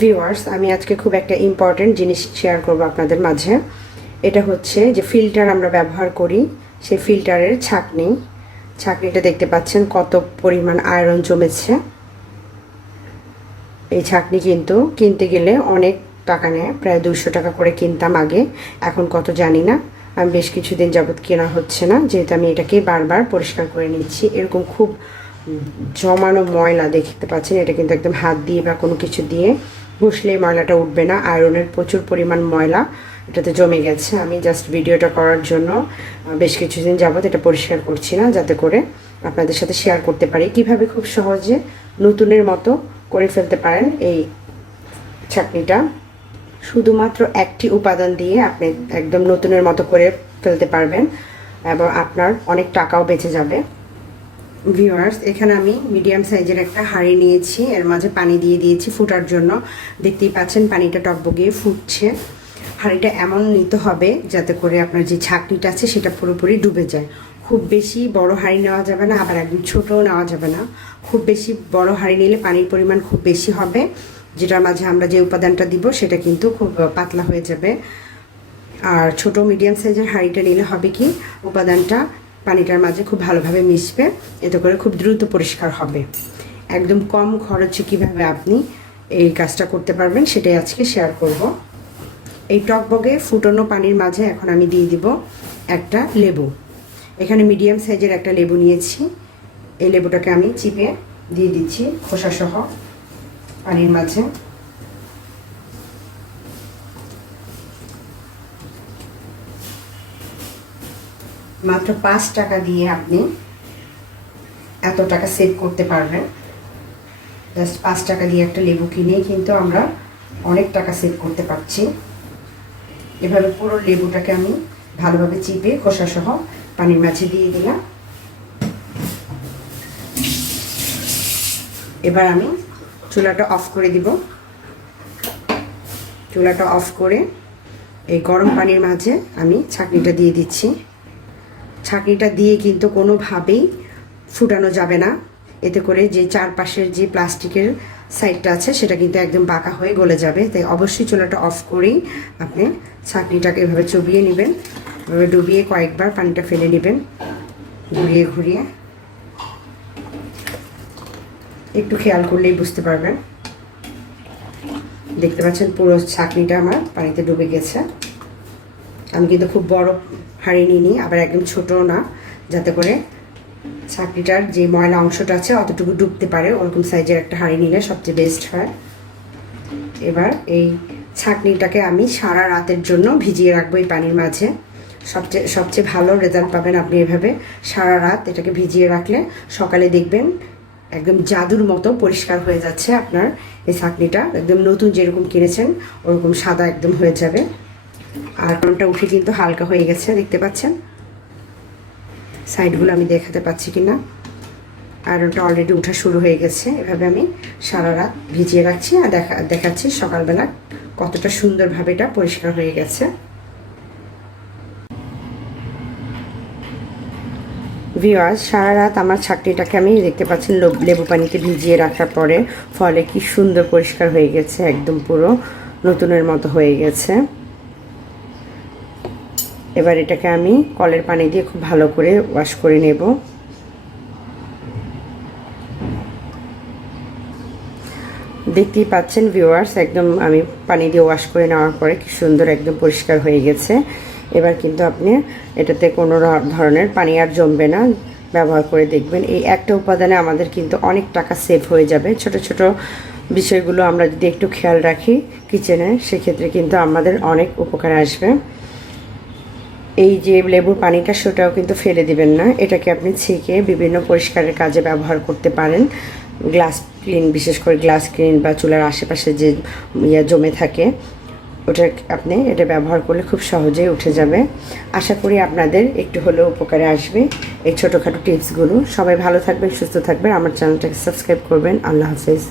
Viewers, আমি আজকে খুব একটা ইম্পর্টেন্ট জিনিস শেয়ার করব আপনাদের মাঝে। এটা হচ্ছে যে ফিল্টার আমরা ব্যবহার করি, সেই ফিল্টারের ছাঁকনিটা দেখতে পাচ্ছেন কত পরিমাণ আয়রন জমেছে। এই ছাঁকনি কিন্তু কিনতে গেলে অনেক টাকা নেয়, প্রায় 200 টাকা করে কিনতাম আগে, এখন কত জানি না। আমি বেশ কিছুদিন যাবৎ কেনা হচ্ছে না, যেহেতু আমি এটাকে বারবার পরিষ্কার করে নিচ্ছি। এরকম খুব জমানো ময়লা দেখতে পাচ্ছেন, এটা কিন্তু একদম হাত দিয়ে বা কোনো কিছু দিয়ে ঘষলে ময়লাটা উঠবে না। আয়রনের প্রচুর পরিমাণ ময়লা এটাতে জমে গেছে। আমি জাস্ট ভিডিওটা করার জন্য বেশ কিছুদিন যাবৎ এটা পরিষ্কার করছি না, যাতে করে আপনাদের সাথে শেয়ার করতে পারি কিভাবে খুব সহজে নতুনের মতো করে ফেলতে পারেন এই ছাঁকনিটা। শুধুমাত্র একটি উপাদান দিয়ে আপনি একদম নতুনের মতো করে ফেলতে পারবেন এবং আপনার অনেক টাকাও বেঁচে যাবে। ভিউয়ার্স, এখানে আমি মিডিয়াম সাইজের একটা হাঁড়ি নিয়েছি, এর মাঝে পানি দিয়ে দিয়েছি ফুটার জন্য। দেখতেই পাচ্ছেন পানিটা টকবগিয়ে ফুটছে। হাঁড়িটা এমন নিতে হবে যাতে করে আপনার যে ছাঁকনিটা আছে সেটা পুরোপুরি ডুবে যায়। খুব বেশি বড় হাঁড়ি নেওয়া যাবে না, আবার একদম ছোটও নেওয়া যাবে না। খুব বেশি বড় হাঁড়ি নিলে পানির পরিমাণ খুব বেশি হবে, যেটার মাঝে আমরা যে উপাদানটা দিব সেটা কিন্তু খুব পাতলা হয়ে যাবে। আর ছোট মিডিয়াম সাইজের হাঁড়িটা নিলে হবে কি, উপাদানটা পানিটার মাঝে খুব ভালোভাবে মিশবে, এতে করে খুব দ্রুত পরিষ্কার হবে। একদম কম খরচে কিভাবে আপনি এই কাজটা করতে পারবেন সেটাই আজকে শেয়ার করব। এই টকবগে ফুটানো পানির মাঝে এখন আমি দিয়ে দিব একটা লেবু। এখানে মিডিয়াম সাইজের একটা লেবু নিয়েছি। এই লেবুটাকে আমি চিপে দিয়ে দিচ্ছি খোসাসহ পানির মাঝে। মাত্র 5 টাকা দিয়ে আপনি এত টাকা সেভ করতে পারবেন। জাস্ট 5 টাকা দিয়ে একটা লেবু কিনেই কিন্তু আমরা অনেক টাকা সেভ করতে পারছি। এভাবে পুরো লেবুটাকে আমি ভালোভাবে চিপে খোসাসহ পানির মাঝে দিয়ে দিলাম। এবার আমি চুলাটা অফ করে দিব। চুলাটা অফ করে এই গরম পানির মাঝে আমি ছাঁকনিটা দিয়ে দিচ্ছি। ছাঁকনিটা দিয়ে কিন্তু কোনোভাবেই ফুটানো যাবে না, এতে করে যে চারপাশের যে প্লাস্টিকের সাইডটা আছে সেটা কিন্তু একদম বাঁকা হয়ে গলে যাবে। তাই অবশ্যই চুলাটা অফ করেই আপনি ছাঁকনিটাকে এভাবে চুবিয়ে নেবেন, এভাবে ডুবিয়ে কয়েকবার পানিটা ফেলে নেবেন, ঘুরিয়ে ঘুরিয়ে। একটু খেয়াল করলেই বুঝতে পারবেন। দেখতে পাচ্ছেন পুরো ছাঁকনিটা আমার পানিতে ডুবে গেছে। আমি কিন্তু খুব বড় হাঁড়ি নিইনি, আবার একদম ছোটও না, যাতে করে ছাঁকনিটার যে ময়লা অংশটা আছে অতটুকু ডুবতে পারে, ওরকম সাইজের একটা হাঁড়ি নিলে সবচেয়ে বেস্ট হয়। এবার এই ছাঁকনিটাকে আমি সারা রাতের জন্য ভিজিয়ে রাখবো এই পানির মাঝে। সবচেয়ে ভালো রেজাল্ট পাবেন আপনি এভাবে সারা রাত এটাকে ভিজিয়ে রাখলে। সকালে দেখবেন একদম জাদুর মতো পরিষ্কার হয়ে যাচ্ছে আপনার এই ছাঁকনিটা, একদম নতুন যেরকম কিনেছেন ওরকম সাদা একদম হয়ে যাবে। আর কোনটা উঠে কিন্তু হালকা হয়ে গেছে, দেখতে পাচ্ছেন। সাইডগুলো আমি দেখাতে পাচ্ছি কিনা, আয়রনটা অলরেডি উঠা শুরু হয়ে গেছে। এভাবে আমি সারা রাত ভিজিয়ে রাখছি আর দেখাচ্ছি সকালবেলা কতটা সুন্দরভাবে এটা পরিষ্কার হয়ে গেছে। ভিউয়ার্স, সারা রাত আমার ছাঁকনিটাকে আমি দেখতে পাচ্ছেন লেবু পানিতে ভিজিয়ে রাখার পরে ফলে কি সুন্দর পরিষ্কার হয়ে গেছে, একদম পুরো নতুনের মতো হয়ে গেছে। এবার এটাকে আমি কলের পানি দিয়ে খুব ভালো করে ওয়াশ করে নেব। দেখতেই পাচ্ছেন ভিউয়ার্স, একদম আমি পানি দিয়ে ওয়াশ করে নেওয়ার পরে কি সুন্দর একদম পরিষ্কার হয়ে গেছে। এবার কিন্তু আপনি এটাতে কোনো ধরনের পানি আর জমবে না, ব্যবহার করে দেখবেন। এই একটা উপাদানে আমাদের কিন্তু অনেক টাকা সেভ হয়ে যাবে। ছোট ছোট বিষয়গুলো আমরা যদি একটু খেয়াল রাখি কিচেনে, সেক্ষেত্রে কিন্তু আমাদের অনেক উপকারে আসবে। এই যে লেবুর পানিটা সেটাও কিন্তু ফেলে দিবেন না, এটাকে আপনি ছেঁকে বিভিন্ন পরিষ্কারের কাজে ব্যবহার করতে পারেন। গ্লাস ক্লিন, বিশেষ করে গ্লাস ক্লিন বা চুলার আশেপাশে যে জমে থাকে ওটা আপনি এটা ব্যবহার করলে খুব সহজেই উঠে যাবে। আশা করি আপনাদের একটু হলেও উপকারে আসবে এই ছোটোখাটো টিপসগুলো। সবাই ভালো থাকবেন, সুস্থ থাকবেন, আমার চ্যানেলটাকে সাবস্ক্রাইব করবেন। আল্লাহ হাফেজ।